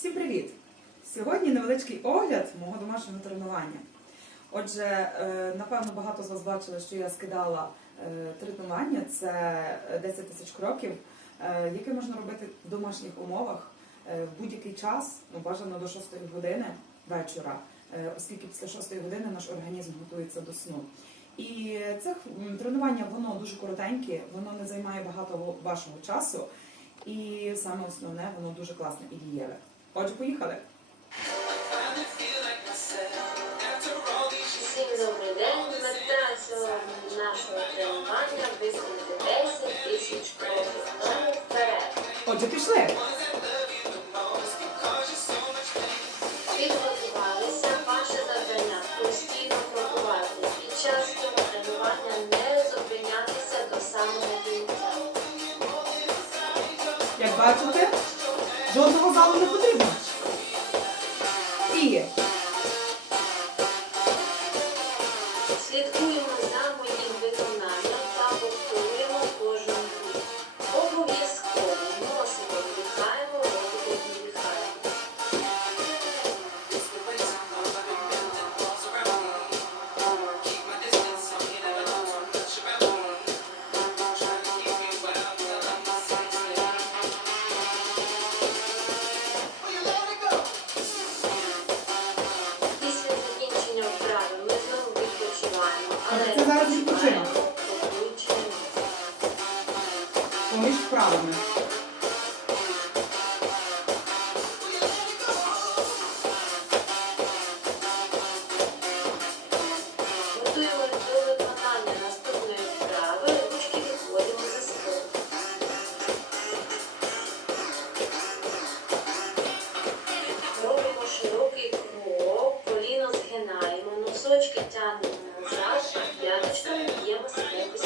Всім привіт! Сьогодні невеличкий огляд мого домашнього тренування. Отже, е, напевно, багато з вас бачили, що я скидала е, тренування. Це 10 тисяч кроків, е, яке можна робити в домашніх умовах в будь-який час, ну, бажано до 6 години вечора, оскільки після 6 години наш організм готується до сну. І це тренування воно дуже коротеньке, воно не займає багато вашого часу. І саме основне, воно дуже класне і дієве. Отже, поїхали. Всім добрий день. Мета цього нашого тренування виконати 10 тисяч кроків. Вперед. Отже, пішли. Підготувалися. Ваше завдання постійно крокувати. Під час цього тренування не зупинятися до самого кінця. Як бачите, Johnson'un sağlığını yapabilir mi? 51 часа, п'яточка, єва, сиденька,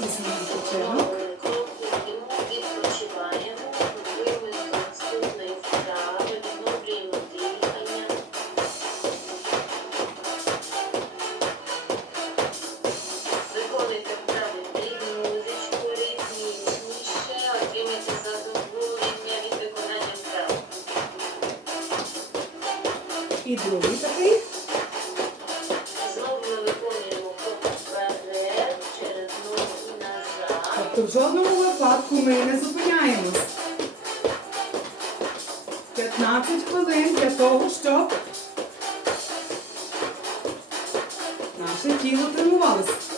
візьмемо будинок. тобто в жодному випадку ми не зупиняємось. 15 хвилин для того, щоб наше тіло тренувалося.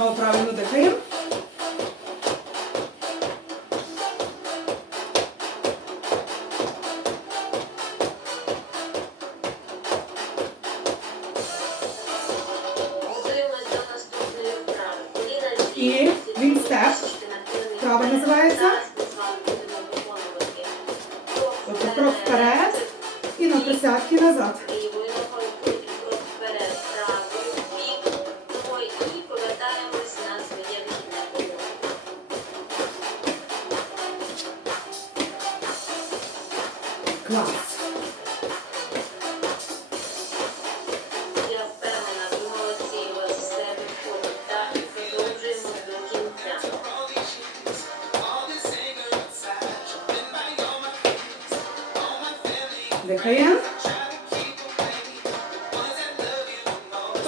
Bunu toprağını dökelim. І він степ. Права називається. Тобто вперед і на присядки назад.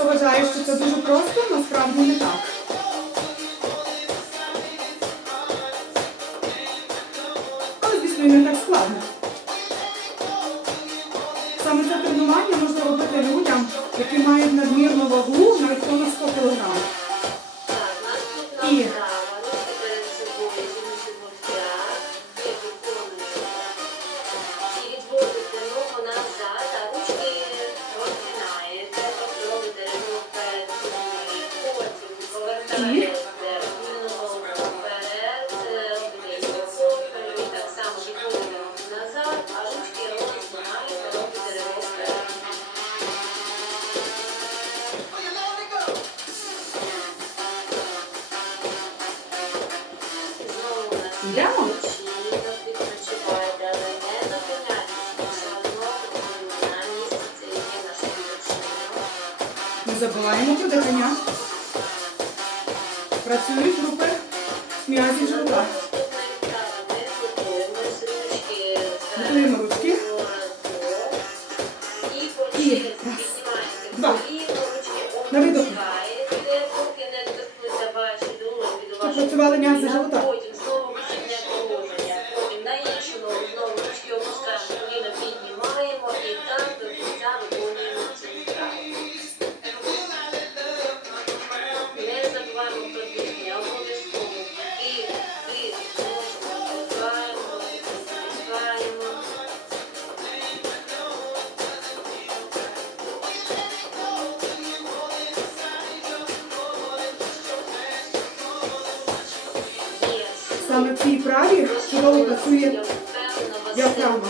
хто вважає, що це дуже просто, насправді не так. Але, звісно, і не так складно. Саме це тренування можна робити людям, які мають надмірну вагу навіть понад 100 кілограмів. Не забуваємо про дихання. Працюють групи м'язів живота. Готуємо ручки. І раз, два. На видох. Щоб працювали м'язи живота. справі чудово працює діафрагма.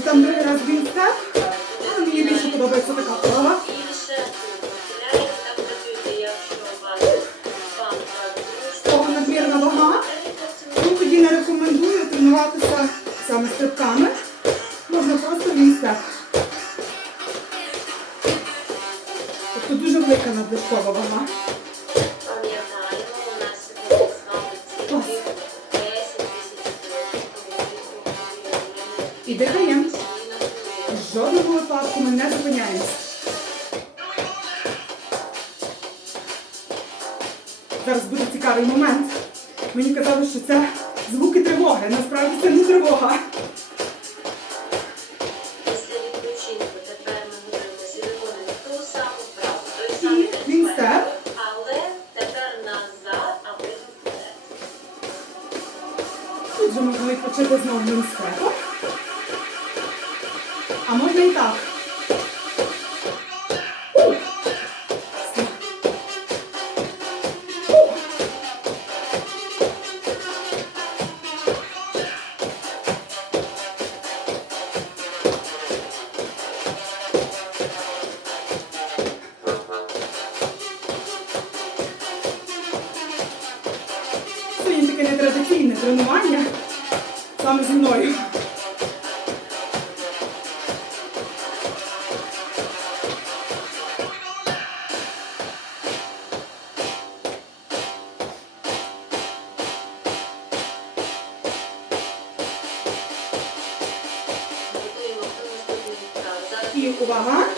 Отже, там другий раз він степ, але мені більше подобається така вправа. В жодному випадку ми не зупиняємося. Зараз буде цікавий момент. Мені казали, що це звуки тривоги. Насправді це не тривога.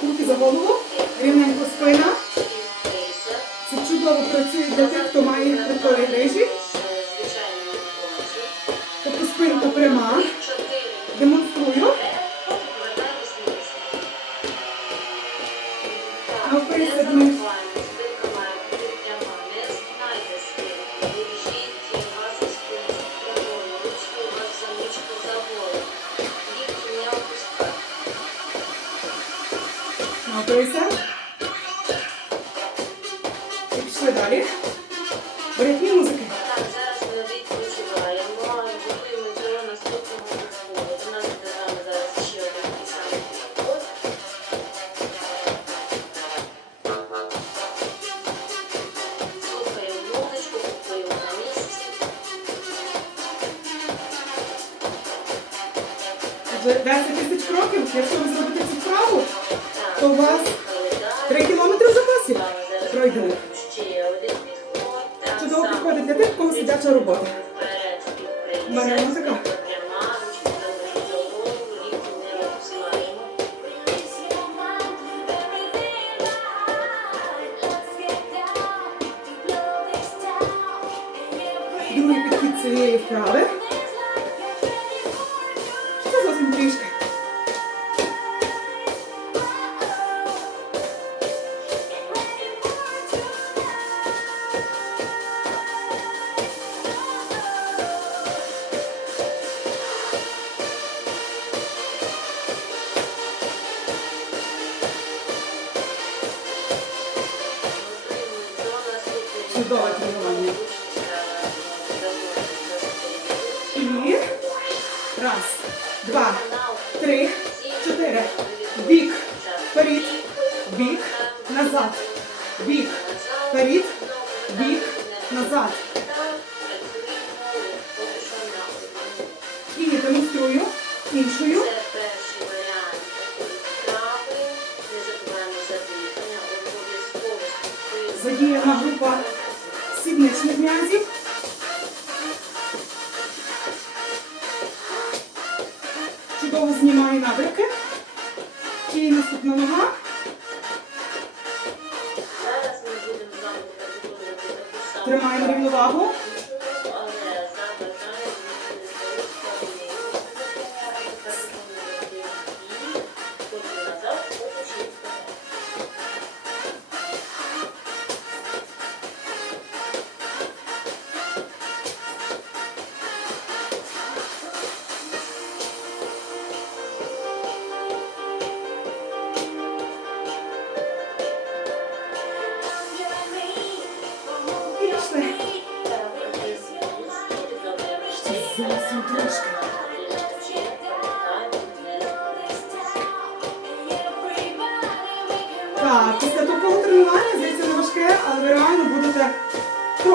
Руки за голову, рівненько спина. Це чудово працює для тих, хто має. Звичайно, позі. Тобто спинка пряма. Демонструю. Повертаємось Навпися. І пішли далі. Ритмі музики. Так, зараз ми відпочиваємо, готуємо до наступного підходу. У нас буде з вами зараз ще один такий самий підход. Слухаємо музичку, купуємо на місці. Отже, 10 тисяч кроків, якщо ви зробите цю вправу, То у вас. 3 кілометри в запасі. З вами зараз Пройдемо. Чудово само. підходить для тих, у кого сидяча робота. У мене опускаємо. Другий підхід цієї вправи. Чудове тренування. І раз, два, три, чотири. Бік, вперед, бік, назад, бік, вперед, бік, назад. І демонструю іншою. Задіяна група сідничних м'язів. Чудово знімає набряки. І наступна нога. Зараз ми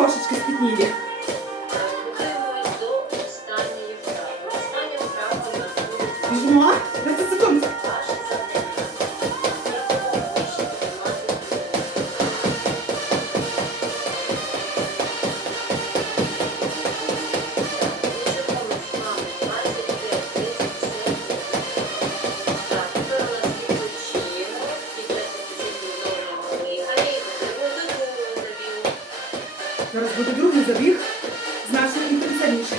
трошечки спітнілі. Другий забіг, значно інтенсивніший.